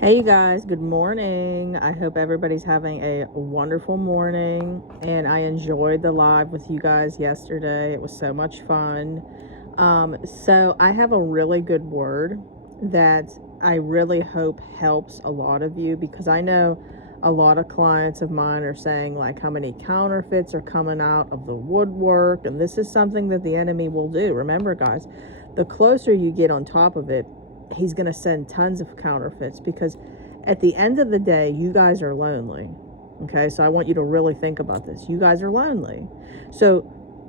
Hey, you guys, good morning. I hope everybody's having a wonderful morning. And I enjoyed the live with you guys yesterday. It was so much fun. So, I have a really good word that I really hope helps a lot of you, because I know a lot of clients of mine are saying, like, how many counterfeits are coming out of the woodwork. And this is something that the enemy will do. Remember, guys, the closer you get on top of it, he's going to send tons of counterfeits, because at the end of the day, you guys are lonely. Okay, so I want you to really think about this. You guys are lonely. So,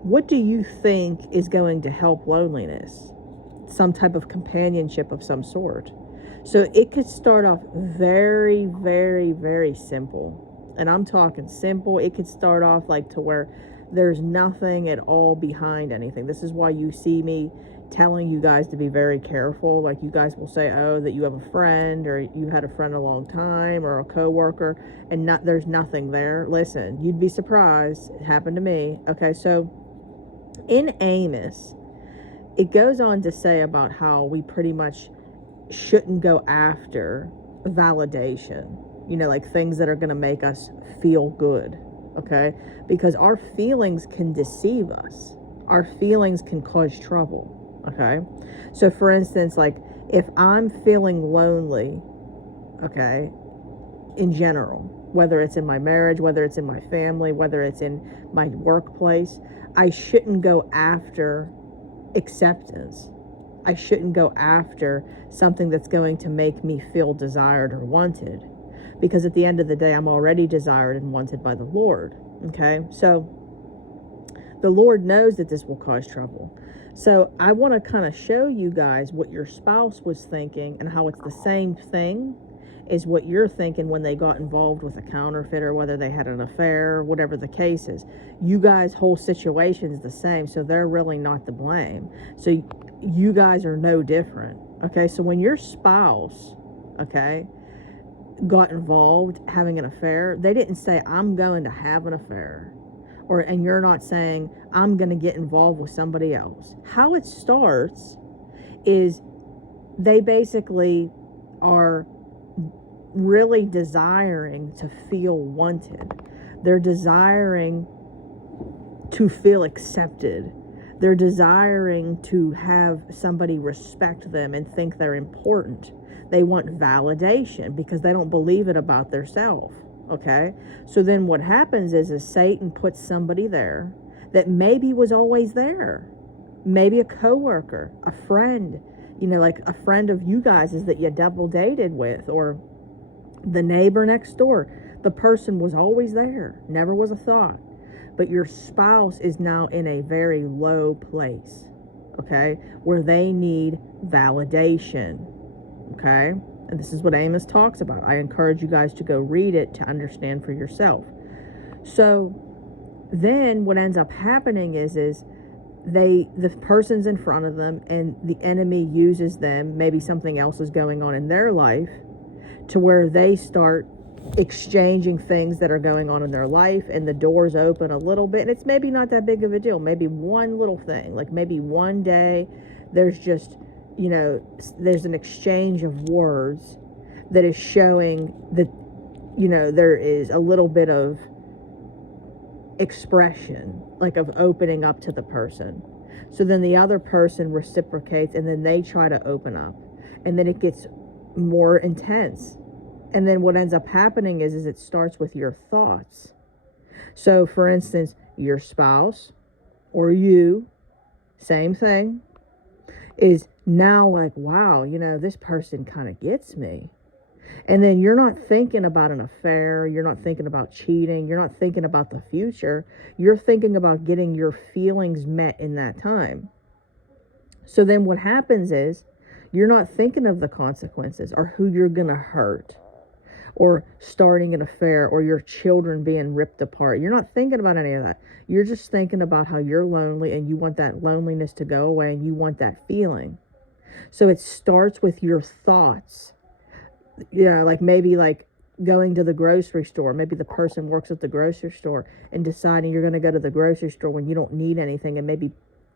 what do you think is going to help loneliness? Some type of companionship of some sort. So, it could start off very, very, very simple. And I'm talking simple. It could start off like to where there's nothing at all behind anything. This is why you see me telling you guys to be very careful. Like, you guys will say, oh, that you have a friend, or you had a friend a long time, or a coworker, and there's nothing there. Listen, you'd be surprised. It happened to me. Okay, so in Amos, it goes on to say about how we pretty much shouldn't go after validation, like things that are going to make us feel good. Okay, because our feelings can deceive us. Our feelings can cause trouble. Okay, so for instance, like, if I'm feeling lonely, okay, in general, whether it's in my marriage, whether it's in my family, whether it's in my workplace, I shouldn't go after acceptance. I shouldn't go after something that's going to make me feel desired or wanted, because at the end of the day, I'm already desired and wanted by the Lord. Okay, so the Lord knows that this will cause trouble. So I want to kind of show you guys what your spouse was thinking, and how it's the same thing is what you're thinking when they got involved with a counterfeiter, whether they had an affair, whatever the case is. You guys' whole situation is the same, so they're really not to blame. So you guys are no different. Okay, so when your spouse, okay, got involved having an affair, they didn't say, I'm going to have an affair. And you're not saying, I'm going to get involved with somebody else. How it starts is they basically are really desiring to feel wanted. They're desiring to feel accepted. They're desiring to have somebody respect them and think they're important. They want validation because they don't believe it about themselves. Okay, so then what happens is Satan puts somebody there that maybe was always there, maybe a coworker, a friend, like a friend of you guys is that you double dated with, or the neighbor next door. The person was always there, never was a thought, but your spouse is now in a very low place, okay, where they need validation. Okay, and this is what Amos talks about. I encourage you guys to go read it to understand for yourself. So then what ends up happening is the person's in front of them, and the enemy uses them. Maybe something else is going on in their life to where they start exchanging things that are going on in their life, and the doors open a little bit, and it's maybe not that big of a deal. Maybe one little thing, like maybe one day there's just, there's an exchange of words that is showing that, there is a little bit of expression, like of opening up to the person. So then the other person reciprocates, and then they try to open up, and then it gets more intense. And then what ends up happening is it starts with your thoughts. So for instance, your spouse or you, same thing, is now like, wow, this person kind of gets me. And then you're not thinking about an affair. You're not thinking about cheating. You're not thinking about the future. You're thinking about getting your feelings met in that time. So then what happens is you're not thinking of the consequences or who you're going to hurt, or starting an affair, or your children being ripped apart. You're not thinking about any of that. You're just thinking about how you're lonely, and you want that loneliness to go away, and you want that feeling. So it starts with your thoughts. Like maybe like going to the grocery store. Maybe the person works at the grocery store and deciding you're going to go to the grocery store when you don't need anything, and maybe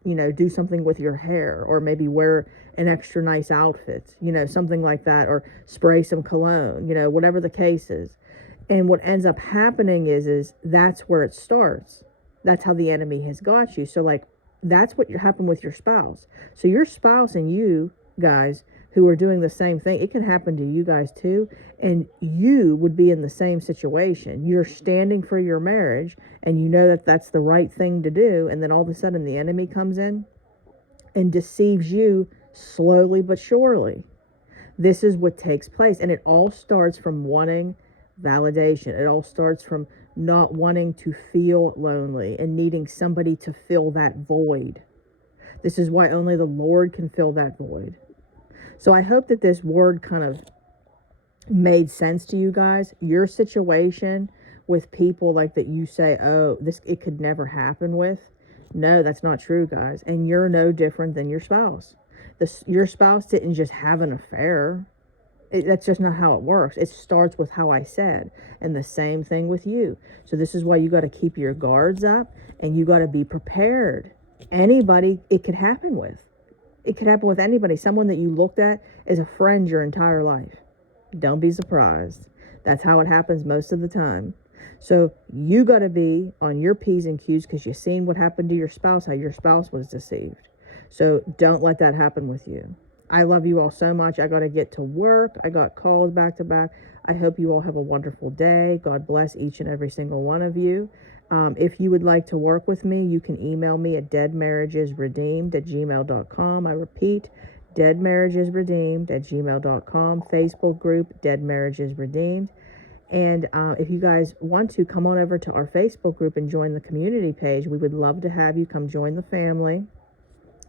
do something with your hair, or maybe wear an extra nice outfit, something like that, or spray some cologne, whatever the case is. And what ends up happening is that's where it starts. That's how the enemy has got you. So, like, that's what happened with your spouse. So your spouse and you guys who are doing the same thing, it can happen to you guys too. And you would be in the same situation. You're standing for your marriage and you know that that's the right thing to do. And then all of a sudden the enemy comes in and deceives you slowly but surely. This is what takes place. And it all starts from wanting validation. It all starts from not wanting to feel lonely and needing somebody to fill that void. This is why only the Lord can fill that void. So I hope that this word kind of made sense to you guys. Your situation with people like that, you say, oh, it could never happen with. No, that's not true, guys. And you're no different than your spouse. Your spouse didn't just have an affair. That's just not how it works. It starts with how I said. And the same thing with you. So this is why you got to keep your guards up and you got to be prepared. Anybody it could happen with. It could happen with anybody. Someone that you looked at as a friend your entire life. Don't be surprised. That's how it happens most of the time. So you got to be on your P's and Q's because you've seen what happened to your spouse, how your spouse was deceived. So don't let that happen with you. I love you all so much. I got to get to work. I got calls back to back. I hope you all have a wonderful day. God bless each and every single one of you. If you would like to work with me, you can email me at deadmarriagesredeemed@gmail.com. I repeat, deadmarriagesredeemed@gmail.com. Facebook group, Dead Marriages Redeemed. And if you guys want to, come on over to our Facebook group and join the community page. We would love to have you come join the family.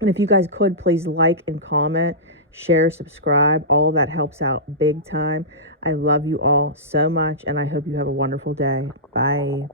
And if you guys could, please like and comment, share, subscribe. All of that helps out big time. I love you all so much, and I hope you have a wonderful day. Bye.